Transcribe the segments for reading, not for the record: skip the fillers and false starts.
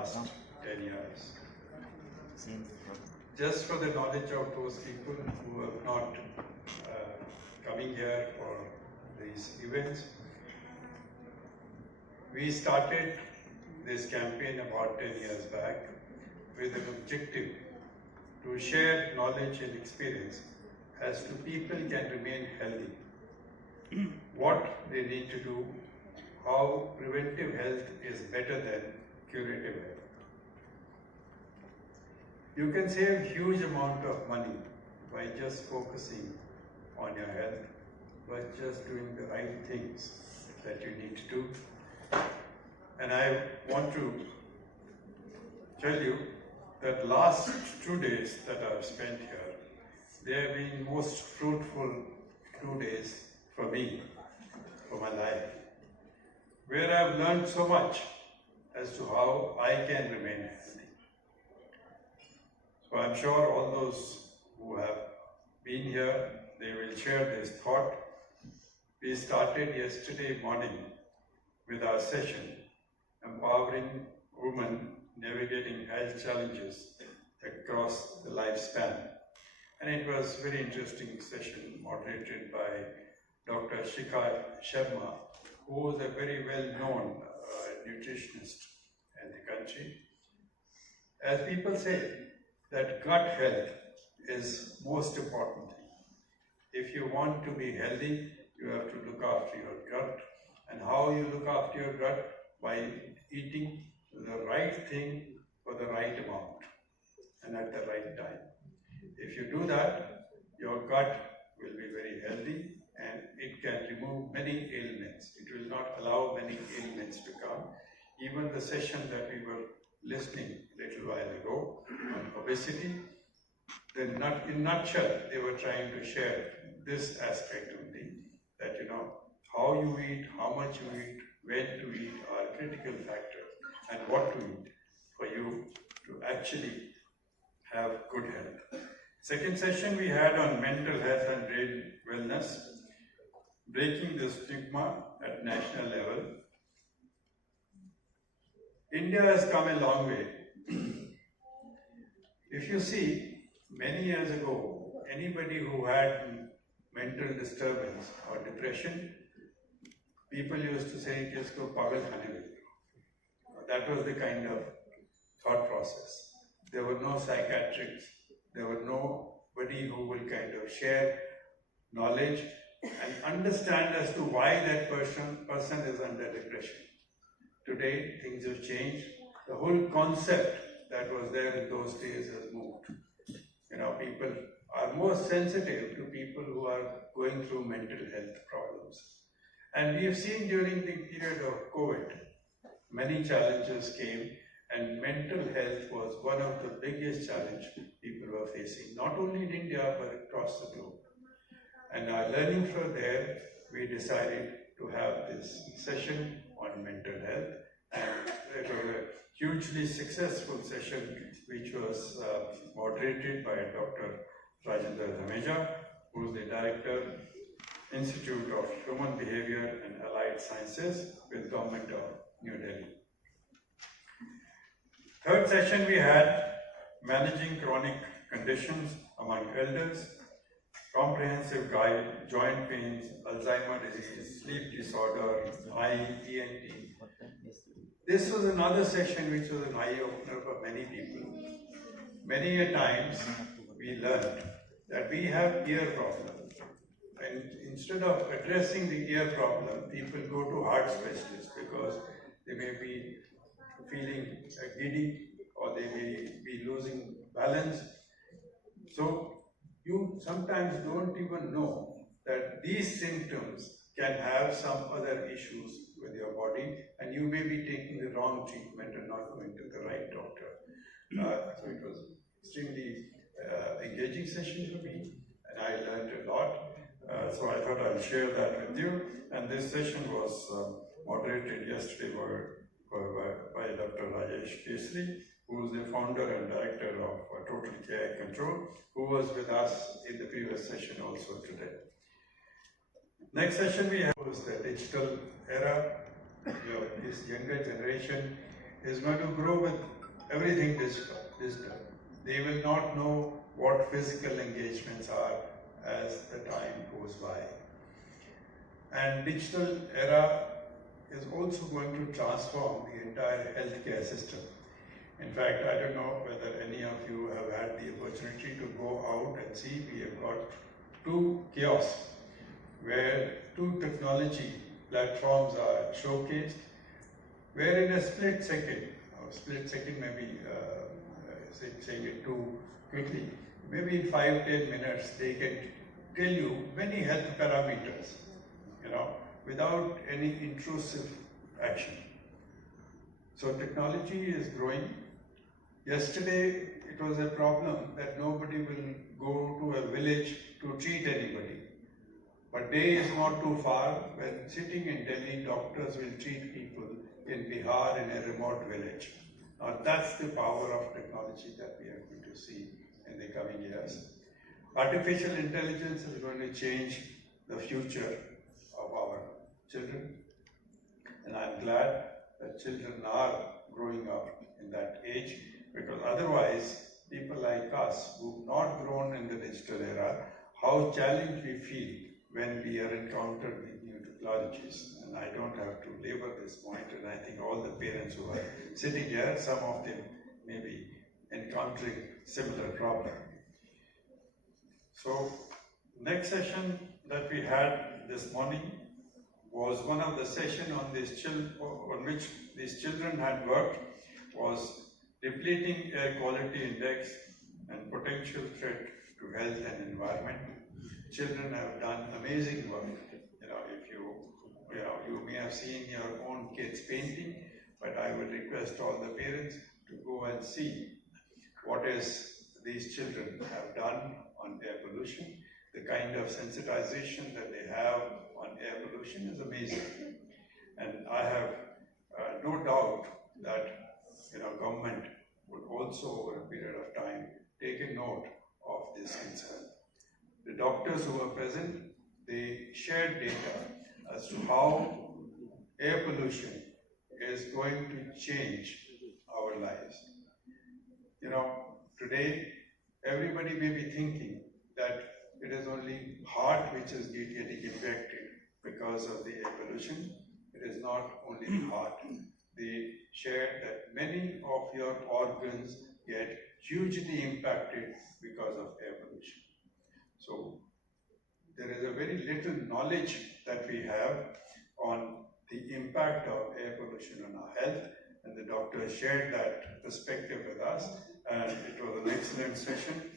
last 10 years. Just for the knowledge of those people who are not coming here for these events, we started this campaign about 10 years back with an objective to share knowledge and experience as to people can remain healthy, what they need to do, how preventive health is better than curative health. You can save huge amount of money by just focusing on your health, by just doing the right things that you need to do. And I want to tell you that last 2 days that I've spent here, they have been most fruitful 2 days for me, for my life, where I've learned so much as to how I can remain healthy. So I'm sure all those who have been here, they will share this thought. We started yesterday morning with our session, empowering women navigating health challenges across the lifespan. And it was a very interesting session moderated by Dr. Shikha Sharma, who is a very well-known nutritionist in the country. As people say, that gut health is most important thing. If you want to be healthy, you have to look after your gut. And how you look after your gut? By eating the right thing for the right amount and at the right time. If you do that, your gut will be very healthy and it can remove many ailments. It will not allow many ailments to come. Even the session that we were listening a little while ago on obesity, in a nutshell, they were trying to share this aspect only, that how you eat, how much you eat, when to eat are critical factors, and what to eat for you to actually have good health. Second session we had on mental health and brain wellness, breaking the stigma at national level. India has come a long way. If you see, many years ago, anybody who had mental disturbance or depression, people used to say, "Kisko pagal khane mein." That was the kind of thought process. There were no psychiatrists, there were nobody who will kind of share knowledge and understand as to why that person is under depression. Today, things have changed. The whole concept that was there in those days has moved. People are more sensitive to people who are going through mental health problems. And we have seen during the period of COVID, many challenges came, and mental health was one of the biggest challenges people were facing, not only in India, but across the globe. And learning from there, we decided to have this session on mental health. And it was a hugely successful session, which was moderated by Dr. Rajendra Dhameja, who is the Director, Institute of Human Behavior and Allied Sciences with Government of New Delhi. Third session we had managing chronic conditions among elders, comprehensive guide, joint pains, Alzheimer's disease, sleep disorder, eye, ENT. This was another session which was an eye-opener for many people. Many a times we learned that we have ear problems. And instead of addressing the ear problem, people go to heart specialists because they may be feeling giddy or they may be losing balance. So you sometimes don't even know that these symptoms can have some other issues with your body, and you may be taking the wrong treatment and not going to the right doctor. So it was extremely engaging session for me, and I learned a lot. So I thought I'll share that with you. And this session was moderated yesterday by Dr. Rajesh Kesri, who is the founder and director of Total Care Control, who was with us in the previous session also today. Next session we have was the digital era. This younger generation is going to grow with everything digital. They will not know what physical engagements are as the time goes by. And digital era is also going to transform the entire healthcare system. In fact, I don't know whether any of you have had the opportunity to go out and see. We have got 2 kiosks where 2 technology platforms are showcased, where in a split second, maybe saying it too quickly, maybe in 5-10 minutes they can tell you many health parameters, without any intrusive action. So technology is growing. Yesterday it was a problem that nobody will go to a village to treat anybody. But day is not too far when sitting in Delhi, doctors will treat people in Bihar in a remote village. Now that's the power of technology that we are going to see in the coming years. Artificial intelligence is going to change the future of our children. And I'm glad that children are growing up in that age, because otherwise people like us who've not grown in the digital era, how challenged we feel when we are encountered with new technologies. And I don't have to labor this point, and I think all the parents who are sitting here, some of them may be encountering similar problem. So next session that we had this morning was one of the sessions on which these children had worked, was depleting air quality index and potential threat to health and environment. Children have done amazing work. You may have seen your own kids painting, but I would request all the parents to go and see what these children have done on air pollution. The kind of sensitization that they have on air pollution is amazing. And I have no doubt that government would also, over a period of time, take a note of this concern. The doctors who were present, they shared data as to how air pollution is going to change our lives. Today, everybody may be thinking that it is only heart which is getting affected because of the air pollution. It is not only the heart. They shared that many of your organs get hugely impacted because of air pollution. So there is a very little knowledge that we have on the impact of air pollution on our health, and the doctor shared that perspective with us, and it was an excellent session.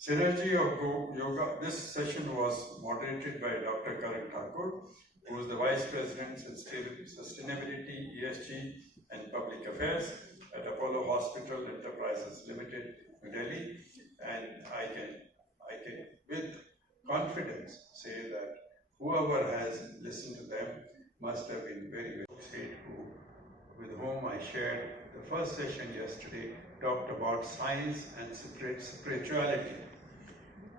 Synergy of Yoga, this session was moderated by Dr. Karan Thakur, who is the Vice President, Sustainability, ESG and Public Affairs at Apollo Hospital Enterprises Limited, New Delhi. And I can with confidence say that whoever has listened to them must have been very, very great, with whom I shared the first session yesterday, talked about science and spirituality.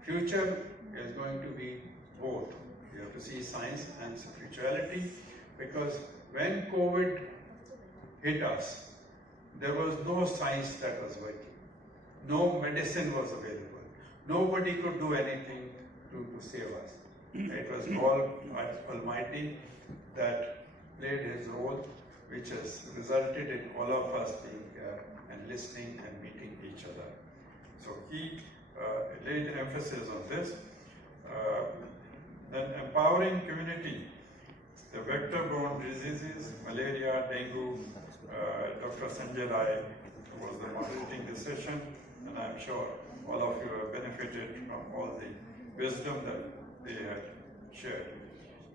Future is going to be both. You have to see science and spirituality, because when COVID hit us, there was no science that was working. No medicine was available. Nobody could do anything to save us. It was God Almighty that played His role, which has resulted in all of us being here and listening and meeting each other. So He laid emphasis on this. Then empowering community, the vector-borne diseases, malaria, dengue. Dr. Sanjay Rai was the moderating this session, and I'm sure all of you have benefited from all the wisdom that they had shared.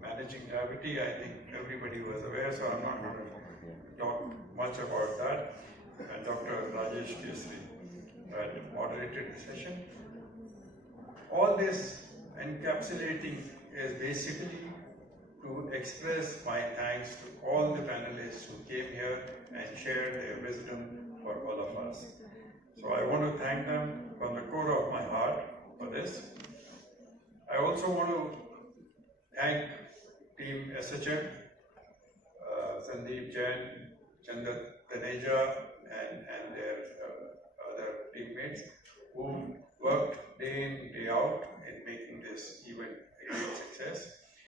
Managing diabetes, I think everybody was aware, so I'm not going to talk much about that. And Dr. Rajesh Kesri had moderated the session. All this encapsulating is basically to express my thanks to all the panelists who came here and shared their wisdom for all of us. So I want to thank them from the core of my heart for this. I also want to thank Team ASSOCHAM, Sandeep Jain, Chandra Taneja and their other teammates.